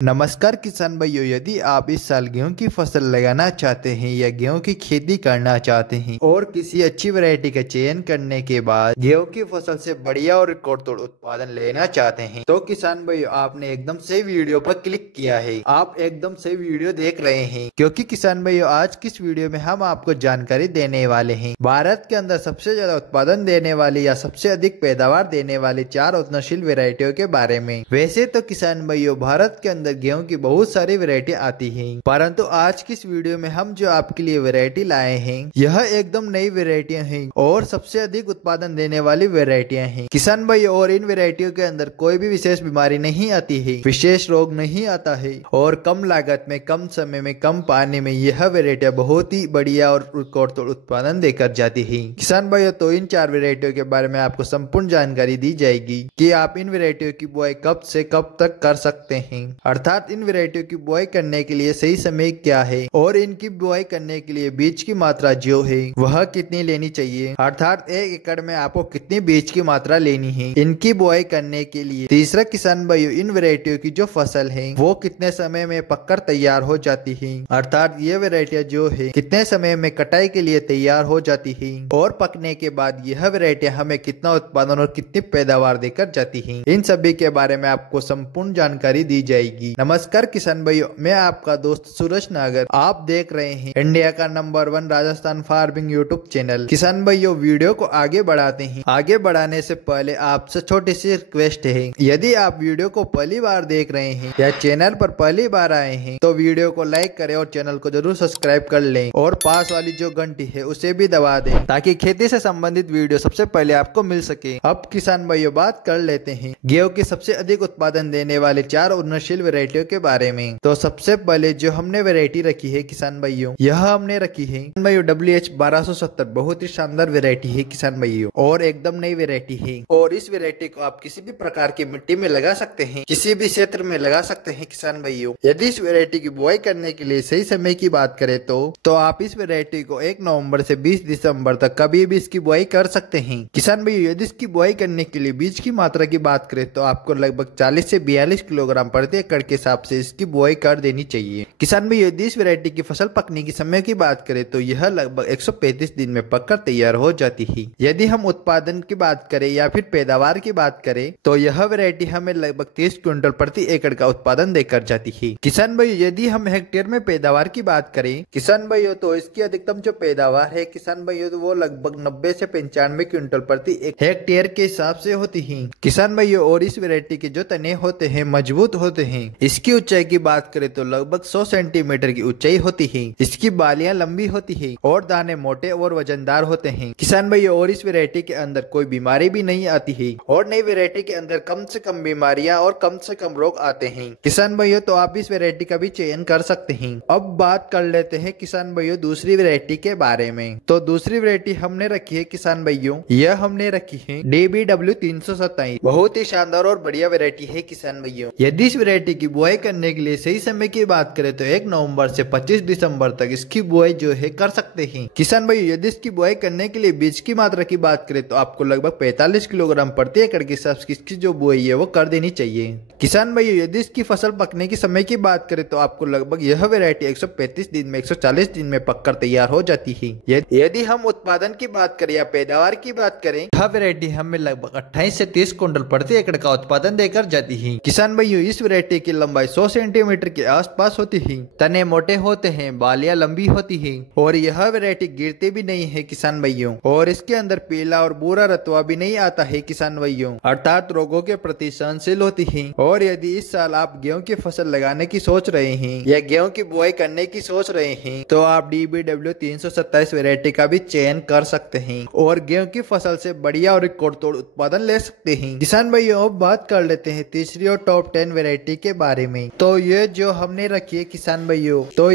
नमस्कार किसान भाइयों, यदि आप इस साल गेहूं की फसल लगाना चाहते हैं या गेहूं की खेती करना चाहते हैं और किसी अच्छी वैरायटी का चयन करने के बाद गेहूं की फसल से बढ़िया और रिकॉर्ड तोड़ उत्पादन लेना चाहते हैं, तो किसान भाइयों आपने एकदम सही वीडियो पर क्लिक किया है। आप एकदम सही वीडियो देख रहे हैं, क्योंकि किसान भाइयों आज किस वीडियो में हम आपको जानकारी देने वाले हैं भारत के अंदर सबसे ज्यादा उत्पादन देने वाली या सबसे अधिक पैदावार देने वाली 4 उष्णशील वेराइटियों के बारे में। वैसे तो किसान भाइयों भारत के अंदर गेहूं की बहुत सारी वैरायटी आती हैं, परंतु आज की इस वीडियो में हम जो आपके लिए वैरायटी लाए हैं यह एकदम नई वैरायटियां हैं और सबसे अधिक उत्पादन देने वाली वैरायटियां हैं किसान भाई। और इन वैरायटियों के अंदर कोई भी विशेष बीमारी नहीं आती है, विशेष रोग नहीं आता है और कम लागत में, कम समय में, कम पानी में यह वैरायटियां बहुत ही बढ़िया और रिकॉर्ड तोड़ उत्पादन देकर जाती है। किसान भाइयों तो इन 4 वैरायटियों के बारे में आपको संपूर्ण जानकारी दी जाएगी कि आप इन वैरायटियों की बुआई कब से कब तक कर सकते हैं, अर्थात इन वैरायटियों की बुआई करने के लिए सही समय क्या है और इनकी बुआई करने के लिए बीज की मात्रा जो है वह कितनी लेनी चाहिए, अर्थात 1 एकड़ में आपको कितनी बीज की मात्रा लेनी है इनकी बुआई करने के लिए। तीसरा किसान भाइयों इन वैरायटियों की जो फसल है वो कितने समय में पककर तैयार हो जाती है, अर्थात ये वैरायटियां जो है कितने समय में कटाई के लिए तैयार हो जाती है और पकने के बाद यह वैरायटियां हमें कितना उत्पादन और कितनी पैदावार देकर जाती है, इन सभी के बारे में आपको संपूर्ण जानकारी दी जाएगी। नमस्कार किसान भाइयों, मैं आपका दोस्त सूरज नागर, आप देख रहे हैं इंडिया का number 1 Rajasthan farming YouTube channel. किसान भाइयों वीडियो को आगे बढ़ाते हैं। आगे बढ़ाने से पहले आपसे छोटी सी रिक्वेस्ट है, यदि आप वीडियो को पहली बार देख रहे हैं या चैनल पर पहली बार आए हैं तो वीडियो को लाइक करें और चैनल को जरूर सब्सक्राइब कर लें और पास वाली जो घंटी है उसे भी दबा दें ताकि खेती से संबंधित वीडियो सबसे पहले आपको मिल सके। अब किसान भाइयों बात कर लेते हैं गेहूं की सबसे अधिक उत्पादन देने वाले 4 उष्णशील वैरायटियों के बारे में। तो सबसे पहले जो हमने वैरायटी रखी है किसान भाइयों, यह हमने रखी है भाइयों WH 1270, बहुत ही शानदार वैरायटी है किसान भाइयों और एकदम नई वैरायटी है। और इस वैरायटी को आप किसी भी प्रकार की मिट्टी में लगा सकते हैं, किसी भी क्षेत्र में लगा सकते हैं किसान भाइयों। यदि इस वैरायटी की बुआई करने के लिए सही समय की बात करें तो आप इस वैरायटी को 1 नवंबर से 20 दिसंबर तक कभी भी इसकी बुआई कर सकते हैं किसान भाइयों। यदि इसकी बुआई करने के लिए बीज की मात्रा की बात करें तो आपको लगभग 40 से 42 किलोग्राम प्रति एकड़ के हिसाब से इसकी बुआई कर देनी चाहिए किसान भाई। यदि इस वैरायटी की फसल पकने की समय की बात करें तो यह लगभग 135 दिन में पककर तैयार हो जाती है। यदि हम उत्पादन की बात करें या फिर पैदावार की बात करें तो यह वैरायटी हमें लगभग 30 क्विंटल प्रति एकड़ का उत्पादन देकर जाती है किसान भाई। यदि हम हेक्टेयर में पैदावार की बात करें किसान भाइयों तो इसकी अधिकतम जो पैदावार है किसान भाइयों तो वो लगभग 90 से 95 क्विंटल प्रति हेक्टेयर के हिसाब से होती है किसान भाइयों। और इस वैरायटी के जो तने होते हैं मजबूत होते हैं। इसकी ऊंचाई की बात करें तो लगभग 100 सेंटीमीटर की ऊंचाई होती है। इसकी बालियां लंबी होती है और दाने मोटे और वजनदार होते हैं किसान भाई। और इस वैरायटी के अंदर कोई बीमारी भी नहीं आती है और नई वैरायटी के अंदर कम से कम बीमारियां और कम से कम रोग आते हैं किसान भाइयों। तो आप इस वैरायटी का भी चयन कर सकते हैं। अब बात कर लेते हैं किसान भाइयों दूसरी वैरायटी के बारे में। तो दूसरी वैरायटी हमने रखी है किसान भाइयों, यह हमने रखी है DBW 327, बहुत ही शानदार और बढ़िया वैरायटी है किसान भाइयों। यदि इस वैरायटी की बुआई करने के लिए सही समय की बात करें तो 1 नवंबर से 25 दिसंबर तक इसकी बुआई जो है कर सकते हैं किसान भाई। यदि इसकी बुआई करने के लिए बीज की मात्रा की बात करें तो आपको लगभग 45 किलोग्राम प्रति एकड़ के हिसाब से इसकी जो बुआई है वो कर देनी चाहिए किसान भाई। यदि इसकी फसल पकने की समय की बात करें तो आपको लगभग यह वैरायटी 135 दिन में, 140 दिन में पककर तैयार हो जाती है। यदि हम उत्पादन की बात करें या पैदावार की बात करें, यह वैरायटी हमें लगभग 28 से 30 क्विंटल प्रति एकड़ का उत्पादन देकर जाती है किसान भाइयों। इस वैरायटी की लंबाई 100 सेंटीमीटर के आसपास होती है, तने मोटे होते हैं, बालियां लंबी होती है और यह वैरायटी गिरती भी नहीं है किसान भाइयों। और इसके अंदर पीला और भूरा रतवा भी नहीं आता है किसान भाइयों, अर्थात रोगों के प्रति सहनशील होती है। और यदि इस साल आप गेहूं की फसल लगाने की सोच रहे हैं या गेहूं की बुआई करने की सोच रहे हैं तो आप DBW 327 वैरायटी का भी चयन कर सकते हैं और गेहूं की फसल से बढ़िया और रिकॉर्ड तोड़ उत्पादन ले सकते हैं किसान भाइयों। अब बात कर लेते हैं तीसरी और टॉप 10 वैरायटी के बारे में। तो ये जो हमने रखी है किसान भाइयों, यह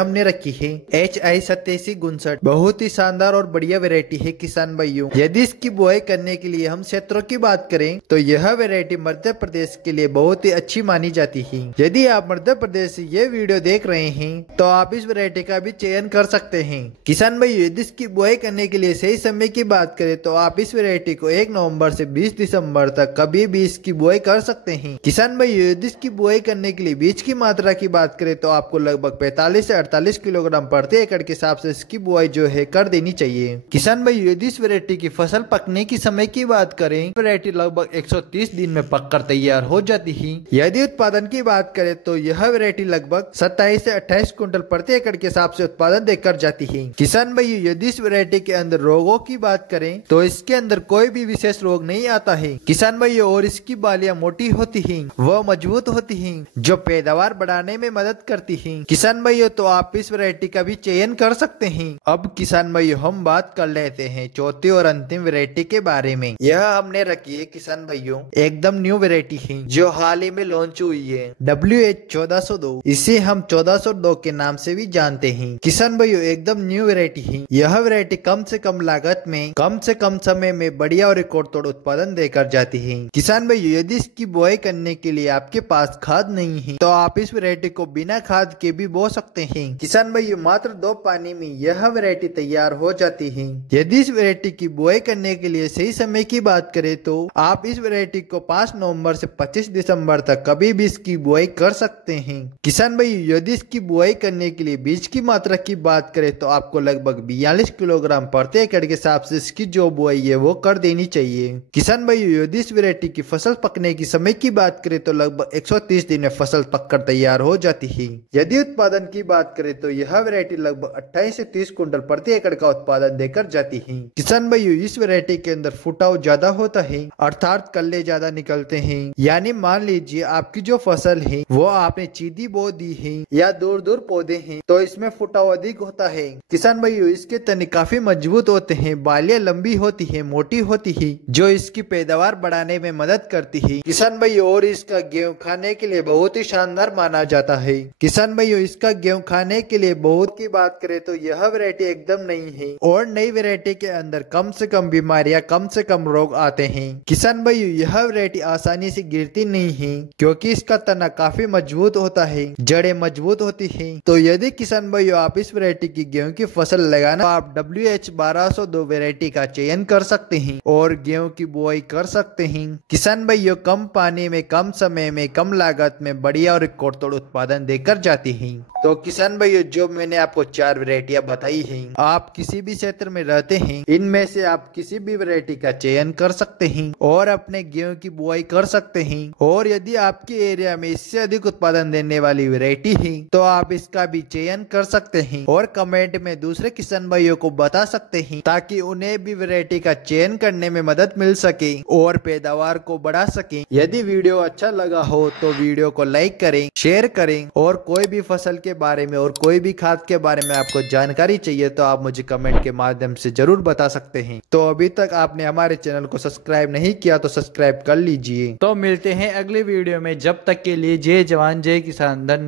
हमने रखी है HI 8759, बहुत ही शानदार और बढ़िया वैरायटी है किसान भाइयों। यदि इसकी बुआई करने के लिए हम क्षेत्रों की बात करें तो यह वैरायटी मध्य प्रदेश के लिए बहुत ही अच्छी मानी जाती है। यदि आप मध्य प्रदेश से ये वीडियो देख रहे हैं तो आप इस वैरायटी का भी चयन कर सकते हैं किसान भाई। यदि इसकी बुआई करने के लिए सही समय की बात करें तो आप इस वैरायटी को 1 नवंबर से 20 दिसंबर तक कभी भी इसकी बुआई कर सकते सकते हैं। किसान भाई यदि इसकी बुआई करने के लिए बीज की मात्रा की बात करें तो आपको लगभग 45 से 48 किलोग्राम प्रति एकड़ के हिसाब से इसकी बुआई जो है कर देनी चाहिए। किसान भाई यदि इस वैरायटी की फसल पकने की समय की बात करें, वैरायटी लगभग 130 दिन में पककर तैयार हो जाती है। यदि उत्पादन की बात करें तो यह वैरायटी लगभग 27 से 28 क्विंटल प्रति एकड़ के हिसाब से उत्पादन देकर जाती है। किसान भाई यदि इस वैरायटी के अंदर रोगों की बात करें तो इसके अंदर कोई भी विशेष रोग नहीं आता है। किसान भाई और इसकी बालियां मोटी होती हैं, वह मजबूत होती हैं, जो पैदावार बढ़ाने में मदद करती हैं। किसान भाइयों तो आप इस वैरायटी का भी चयन कर सकते हैं। अब किसान भाइयों हम बात कर लेते हैं चौथी और अंतिम वैरायटी के बारे में। यह हमने रखी है किसान भाइयों एकदम न्यू वैरायटी है जो हाल ही में लॉन्च हुई है, WH1402। इसे हम 1402 के नाम से भी जानते हैं। किसान भाइयों एकदम न्यू वैरायटी है। यह वैरायटी कम से कम लागत में कम से कम समय में बढ़िया और रिकॉर्ड तोड़ उत्पादन देकर जाती है। किसान भाइयों यदि इसकी बुआई करने के लिए आपके पास खाद नहीं है तो आप इस वैरायटी को बिना खाद के भी बो सकते हैं। किसान भाइयों मात्र 2 पानी में यह वैरायटी तैयार हो जाती है। यदि इस वैरायटी की बुआई करने के लिए सही समय की बात करें तो आप इस वैरायटी को 5 नवंबर से 25 दिसंबर तक कभी भी इसकी बुआई कर सकते हैं। किसान भाइयों यदि इसकी बुआई करने के लिए बीज की मात्रा की बात करें तो आपको लगभग 42 किलोग्राम प्रति एकड़ के हिसाब से इसकी जो बुआई है वो कर देनी चाहिए। किसान भाइयों यदि इस वैरायटी की फसल पकने की समय की बात करें तो लगभग 130 दिन में फसल पककर तैयार हो जाती है। यदि उत्पादन की बात करें तो यह वैरायटी लगभग 28 से 30 क्विंटल प्रति एकड़ का उत्पादन देकर जाती है। किसान भाइयों इस वैरायटी के अंदर फुटाव ज्यादा होता है, अर्थात कल्ले ज्यादा निकलते हैं। यानी मान लीजिए आपकी जो फसल है वो आपने सीधी बो दी है या दूर दूर पौधे हैं तो इसमें फुटाव अधिक होता है। किसान भाइयों इसके तने काफी मजबूत होते हैं, बालियां लंबी होती है, मोटी होती है, जो इसकी पैदावार बढ़ाने में मदद करती है। किसान भाइयों और इसका गेहूं खाने के लिए बहुत ही शानदार माना जाता है। किसान भाइयों इसका गेहूं खाने के लिए बहुत की बात करें तो यह वैरायटी एकदम नई है और नई वैरायटी के अंदर कम से कम बीमारियां कम से कम रोग आते हैं। किसान भाइयों यह वैरायटी आसानी से गिरती नहीं है क्योंकि इसका तना काफी मजबूत होता है, जड़ें मजबूत होती है। तो यदि किसान भाइयों आप इस वैरायटी की गेहूं की फसल लगाना तो आप WH1202 वैरायटी का चयन कर सकते हैं और गेहूं की बुआई कर सकते हैं। किसान भाइयों कम पानी में कम समय में कम लागत में बढ़िया और रिकॉर्ड तोड़ उत्पादन देकर जाती है। तो किसान भाइयों जो मैंने आपको 4 वैरायटियां बताई हैं, आप किसी भी क्षेत्र में रहते हैं इनमें से आप किसी भी वैरायटी का चयन कर सकते हैं और अपने गेहूं की बुआई कर सकते हैं। और यदि आपके एरिया में इससे अधिक उत्पादन देने वाली वैरायटी है तो आप इसका भी चयन कर सकते हैं और कमेंट में दूसरे किसान भाइयों को बता सकते हैं ताकि उन्हें भी वैरायटी का चयन करने में मदद मिल सके और पैदावार को बढ़ा सके। यदि वीडियो अच्छा लगा हो तो वीडियो को लाइक करें, शेयर करें और कोई भी फसल के बारे में और कोई भी खाद के बारे में आपको जानकारी चाहिए तो आप मुझे कमेंट के माध्यम से जरूर बता सकते हैं। तो अभी तक आपने हमारे चैनल को सब्सक्राइब नहीं किया तो सब्सक्राइब कर लीजिए। तो मिलते हैं अगले वीडियो में, जब तक के लिए जय जवान जय किसान। धन्यवाद।